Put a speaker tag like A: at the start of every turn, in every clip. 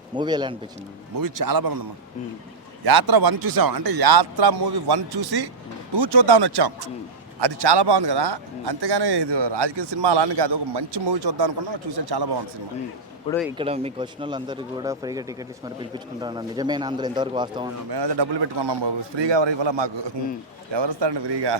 A: Movie ఎలా అనిపించింది?
B: Movie చాలా బాగుందమ్మా. యాత్ర 1 చూసాం, అంటే యాత్ర మూవీ 1 చూసి 2 చూద్దామని వచ్చాం. అది చాలా బాగుంది కదా. అంతేగాని ఇది రాజకీయ సినిమా అలానే కాదు, ఒక మంచి మూవీ చూద్దాం అనుకున్నా, చూసాం, చాలా బాగుంది సినిమా.
A: ఇప్పుడు ఇక్కడ మీకు వచ్చిన వాళ్ళందరికీ కూడా ఫ్రీగా టికెట్ ఇచ్చి మరి పిలిపించుకుంటారు, నిజమేనా? అందులో ఎంతవరకు వాస్తవం?
B: మేమైతే డబ్బులు పెట్టుకున్నాం బాబు, ఫ్రీగా ఎవరు ఇవ్వాలా మాకు. ఎవరు ఇస్తారండి ఫ్రీగా?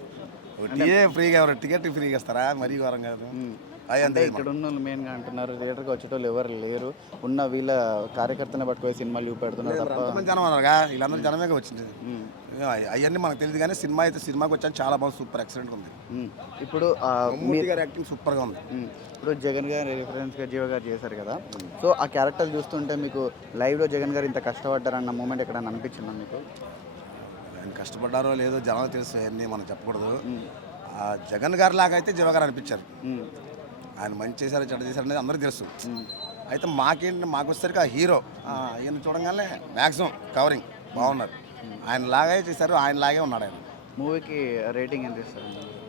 B: ఫ్రీగా ఎవరు టికెట్ ఫ్రీగా ఇస్తారా? మరీ ఘోరం కాదు.
A: అంటే ఇక్కడ ఉన్న వాళ్ళు మెయిన్గా అంటున్నారు, థియేటర్కి వచ్చేటోళ్ళు ఎవరు లేరు, ఉన్న వీళ్ళ కార్యకర్తలను పట్టుకొని సినిమాలు చూపెడుతున్నారు తప్ప.
B: జనం అన్నారుగా, వీళ్ళందరూ జనమే వచ్చింది. అవన్నీ మనకు తెలియదు, కానీ సినిమా అయితే సినిమాకి వచ్చాను, చాలా బాగుంది, సూపర్ ఎక్సలెంట్గా ఉంది.
A: ఇప్పుడు
B: మూవీ గారి యాక్టింగ్ సూపర్గా ఉంది.
A: ఇప్పుడు జగన్ గారు రిఫరెన్స్గా జీవ గారు చేశారు కదా, సో ఆ క్యారెక్టర్ చూస్తుంటే మీకు లైవ్లో జగన్ గారు ఇంత కష్టపడ్డారన్న మూమెంట్ ఎక్కడన్నా అనిపించిందా మీకు?
B: ఆయన కష్టపడ్డారో లేదో జనాలు తెలుసు, అవన్నీ మనం చెప్పకూడదు. జగన్ గారి లాగా అయితే జీవ గారు అనిపించారు. ఆయన మంచి చేశారు, చెడ్డ చేశారు అనేది అందరికీ తెలుసు. అయితే మాకు వచ్చేసరికి ఆ హీరో ఈయన చూడగానే మ్యాక్సిమం కవరింగ్ బాగున్నారు. ఆయన లాగే చేశారు, ఆయన లాగే ఉన్నాడు ఆయన.
A: మూవీకి రేటింగ్ ఎంత ఇస్తారు?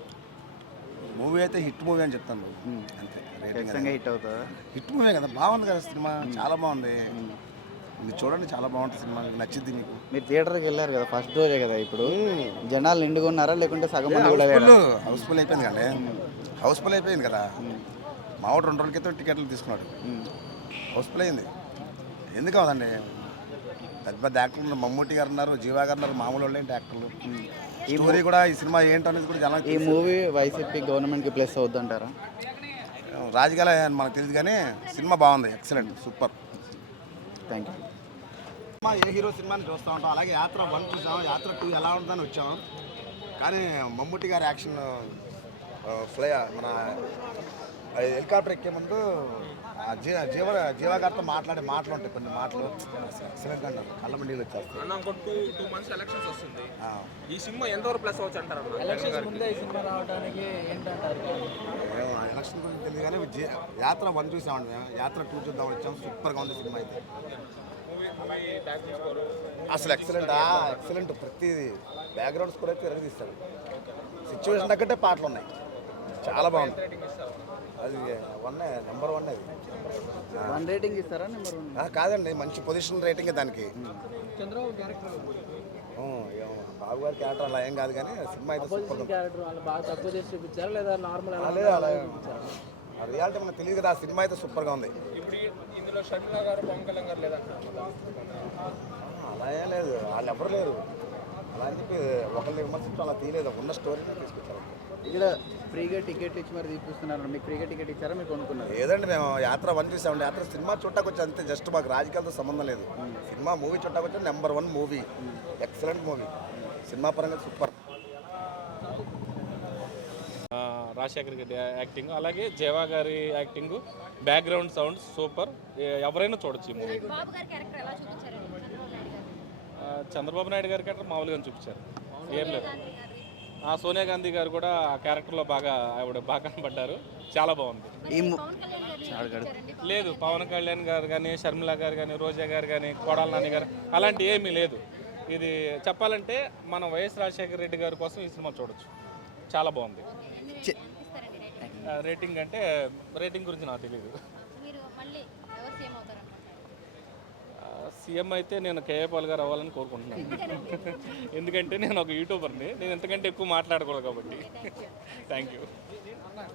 B: మూవీ అయితే హిట్ మూవీ అని చెప్తాను అంతే. రేటింగ్
A: హిట్ అవుతుందా?
B: హిట్ మూవీ కదా, బాగుంది కదా సినిమా, చాలా బాగుంది. మీరు చూడండి, చాలా బాగుంటుంది సినిమా, మీకు నచ్చింది. మీకు
A: మీరు థియేటర్కి వెళ్ళారు కదా, ఫస్ట్ రోజే కదా, ఇప్పుడు జనాలు నిండుగా ఉన్నారా లేకుంటే సగం మంది కూడా?
B: హౌస్ఫుల్ అయిపోయింది కండి, హౌస్ఫుల్ అయిపోయింది కదా. మావాడు 2 రోజుల క్రితం టికెట్లు తీసుకున్నాడు, హౌస్ఫుల్ అయింది. ఎందుకు అవదండి, పెద్ద పెద్ద యాక్టర్లు మమ్మూటి గారు ఉన్నారు, జీవా గారు ఉన్నారు, మామూలు వాళ్ళు ఏంటి యాక్టర్లు. ఈ స్టోరీ కూడా, ఈ సినిమా ఏంటనేది కూడా జనాలు.
A: ఈ మూవీ వైసీపీ గవర్నమెంట్కి ప్లస్ అవుద్దంటారా?
B: రాజకీయాలు మనకు తెలియదు, కానీ సినిమా బాగుంది, ఎక్సలెంట్, సూపర్.
A: Thank you.
B: ఏ హీరో సినిమాని చూస్తూ ఉంటాం, అలాగే యాత్ర 1 చూసాం, యాత్ర 2 ఎలా ఉంటుందని వచ్చాం. కానీ మమ్మూటి గారి యాక్షన్, మన హెలికాప్టర్ ఎక్కే ముందు జీవగారితో మాట్లాడే మాటలు ఉంటాయి, కొన్ని మాటలు ఎక్సలెంట్ అంటారు, కళ్ళ మండీలు వచ్చేస్తాయి.
C: 2 months ఎలక్షన్స్ వస్తుంది, ఈ సినిమా ఎంతవరకు ప్లస్ అవచ్చు అంటారు?
D: ఎలక్షన్
B: గురించి తెలియదు, కానీ యాత్ర 1 చూసామండి మేము, యాత్ర 2 చూద్దామని వచ్చాం, సూపర్గా ఉంది సినిమా అయితే. అసలు ఎక్సలెంట్, ప్రతి బ్యాక్గ్రౌండ్ స్కోర్ అయితే తీస్తాడు, సిచ్యువేషన్ తగ్గట్టే పాటలు ఉన్నాయి, చాలా బాగుంది. అది నెంబర్ 1 అది.
A: 1 రేటింగ్ ఇస్తారా? నెంబర్ 1
B: కాదండి, మంచి పొజిషన్ రేటింగ్ దానికి.
D: చంద్రబాబు క్యారెక్టర్,
B: బాబు గారి క్యారెక్టర్ అలా ఏం కాదు, కానీ సినిమా అయితే సూపర్.
D: క్యారెక్టర్ వాళ్ళు బాగా తక్కువ చేసి చూపించారు లేదా నార్మల్?
B: అలా రియాలిటీ మనకు తెలియదు కదా, ఆ సినిమా అయితే సూపర్గా ఉంది.
C: ఇప్పుడు ఇందులో షర్మిల గారు, పవన్ కళ్యాణ్ గారు లేదంటారు?
B: అలా ఏం లేదు, వాళ్ళు ఎవరు లేరు, అలా అని చెప్పి ఒకరిని విమర్శించడం అలా తీయలేదు, ఉన్న స్టోరీని తీసుకొచ్చారు.
A: ఇక్కడ ఫ్రీగా టికెట్ ఇచ్చి మరి తీసుకున్నారు, మీకు ఫ్రీగా టికెట్ ఇచ్చారా, మీకు కొనుక్కున్నారు?
B: లేదండి, మేము యాత్ర 1 చూసామండి, యాత్ర సినిమా చుట్టాకు వచ్చి అంతే, జస్ట్ మాకు రాజకీయాలతో సంబంధం లేదు. సినిమా మూవీ చుట్టాకు వచ్చి నెంబర్ 1 మూవీ, ఎక్సలెంట్ మూవీ, సినిమా పరంగా సూపర్.
C: రాజశేఖర్ గారి యాక్టింగ్, అలాగే జీవా గారి యాక్టింగ్, బ్యాక్గ్రౌండ్ సౌండ్స్ సూపర్, ఎవరైనా చూడొచ్చు ఈ మూవీ. చంద్రబాబు నాయుడు గారి క్యారెక్టర్ మామూలుగా చూపించారు, ఏం లేదు. సోనియా గాంధీ గారు కూడా ఆ క్యారెక్టర్లో ఆవిడ బాగా కనబడ్డారు, చాలా బాగుంది. లేదు, పవన్ కళ్యాణ్ గారు కానీ, షర్మిల గారు కానీ, రోజా గారు కానీ, కొడాల నాని గారు అలాంటి ఏమీ లేదు. ఇది చెప్పాలంటే మనం వైఎస్ రాజశేఖర రెడ్డి గారి కోసం ఈ సినిమా చూడొచ్చు, చాలా బాగుంది. రేటింగ్ అంటే రేటింగ్ గురించి నాకు తెలియదు. సీఎం అయితే నేను కేఏ పాల్ గారు అవ్వాలని కోరుకుంటున్నాను, ఎందుకంటే నేను ఒక యూట్యూబర్ని, నేను ఎంతకంటే ఎక్కువ మాట్లాడకూడదు కాబట్టి. Thank you.